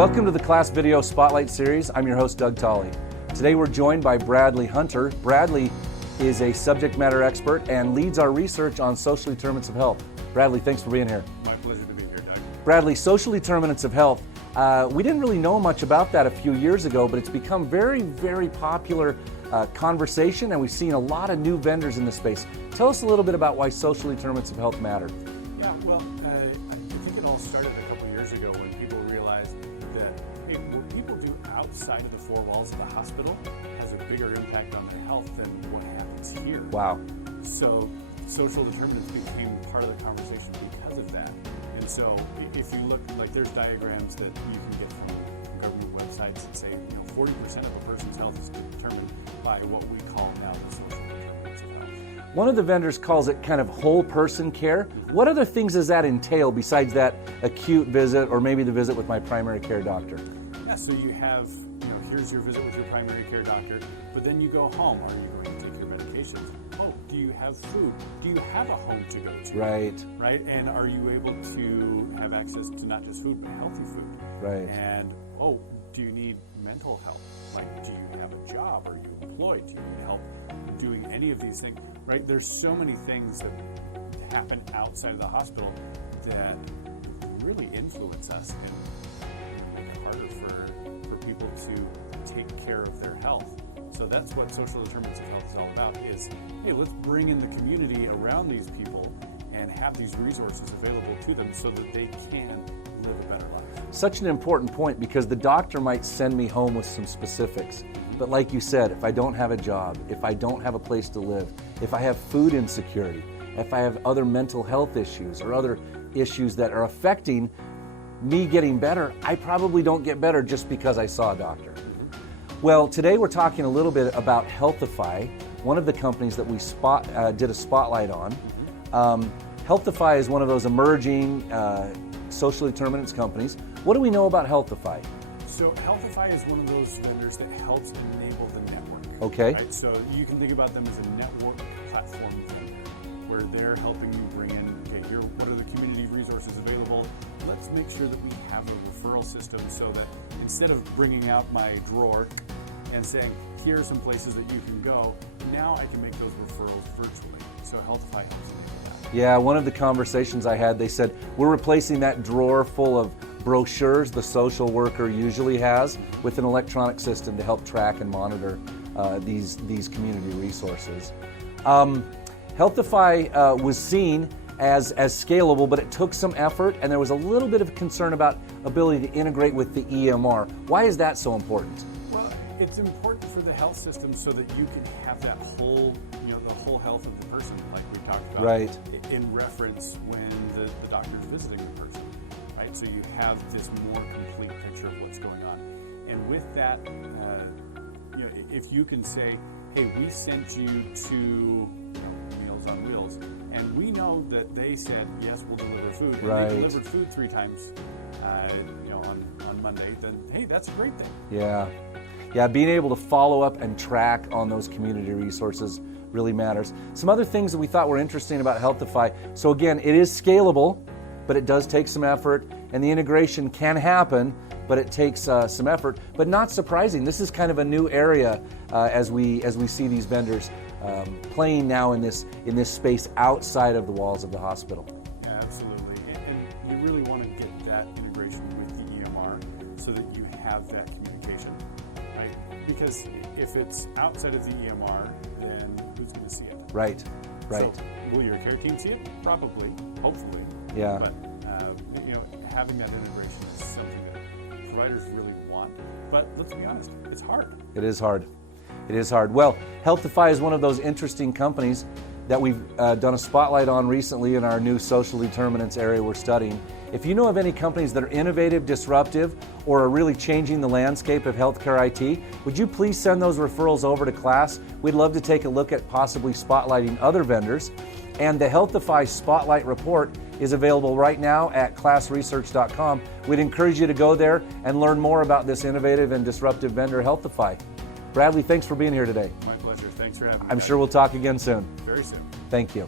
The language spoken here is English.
Welcome to the Class Video Spotlight Series. I'm your host, Doug Tolley. Today we're joined by Bradley Hunter. Bradley is a subject matter expert and leads our research on social determinants of health. Bradley, thanks for being here. My pleasure to be here, Doug. Bradley, social determinants of health. We didn't really know much about that a few years ago, but it's become very, very popular conversation, and we've seen a lot of new vendors in the space. Tell us a little bit about why social determinants of health matter. Yeah, well, I think it all started a couple years ago when people realized that, hey, what people do outside of the four walls of the hospital has a bigger impact on their health than what happens here. Wow. So social determinants became part of the conversation because of that. And so if you look, like there's diagrams that you can get from government websites that say, 40% of a person's health is determined by what we call now the social determinants of health. One of the vendors calls it kind of whole person care. What other things does that entail besides that acute visit or maybe the visit with my primary care doctor? Yeah, so you have, here's your visit with your primary care doctor, but then you go home. Are you going to take your medications? Oh, do you have food? Do you have a home to go to? Right. Right, and are you able to have access to not just food, but healthy food? Right. And, do you need mental help? Like, do you have a job? Are you employed? Do you need help doing any of these things? Right, there's so many things that happen outside of the hospital that really influence us and make it harder for people to take care of their health. So that's what social determinants of health is all about is, hey, let's bring in the community around these people and have these resources available to them so that they can live a better life. Such an important point because the doctor might send me home with some specifics. But like you said, if I don't have a job, if I don't have a place to live, if I have food insecurity, if I have other mental health issues or other issues that are affecting me getting better, I probably don't get better just because I saw a doctor. Well, today we're talking a little bit about Healthify, one of the companies that we did a spotlight on. Healthify is one of those emerging social determinants companies. What do we know about Healthify? So Healthify is one of those vendors that helps enable the network. Okay. Right? So you can think about them as a network platform vendor where they're helping you bring in, okay, here, what are the community resources available? Let's make sure that we have a referral system so that instead of bringing out my drawer and saying, here are some places that you can go, now I can make those referrals virtually. So Healthify helps enable that. Yeah, one of the conversations I had, they said, we're replacing that drawer full of brochures the social worker usually has with an electronic system to help track and monitor these community resources. Healthify was seen as scalable, but it took some effort, and there was a little bit of concern about ability to integrate with the EMR. Why is that so important? Well, it's important for the health system so that you can have that whole, the whole health of the person, like we talked about, right, in reference when the doctor's visiting the person, right? So you have this more complete picture of what's going on. And with that, if you can say, hey, we sent you to Meals on Wheels, and we know that they said, yes, we'll deliver food. Right. And they delivered food 3 times, on Monday, then, hey, that's a great thing. Yeah, being able to follow up and track on those community resources really matters. Some other things that we thought were interesting about Healthify. So again, it is scalable, but it does take some effort, and the integration can happen, but it takes some effort. But not surprising, this is kind of a new area as we see these vendors playing now in this space outside of the walls of the hospital. Yeah, absolutely. And you really want to get that integration with the EMR so that you have that communication, right? Because if it's outside of the EMR, then who's going to see it? Right. So will your care team see it? Probably, hopefully. Yeah. But having that integration is something that providers really want. But let's be honest, it's hard. It is hard. It is hard. Well, Healthify is one of those interesting companies that we've done a spotlight on recently in our new social determinants area we're studying. If you know of any companies that are innovative, disruptive, or are really changing the landscape of healthcare IT, would you please send those referrals over to class? We'd love to take a look at possibly spotlighting other vendors. And the Healthify Spotlight Report is available right now at classresearch.com. We'd encourage you to go there and learn more about this innovative and disruptive vendor, Healthify. Bradley, thanks for being here today. My pleasure. Thanks for having me. I'm sure we'll talk again soon. Very soon. Thank you.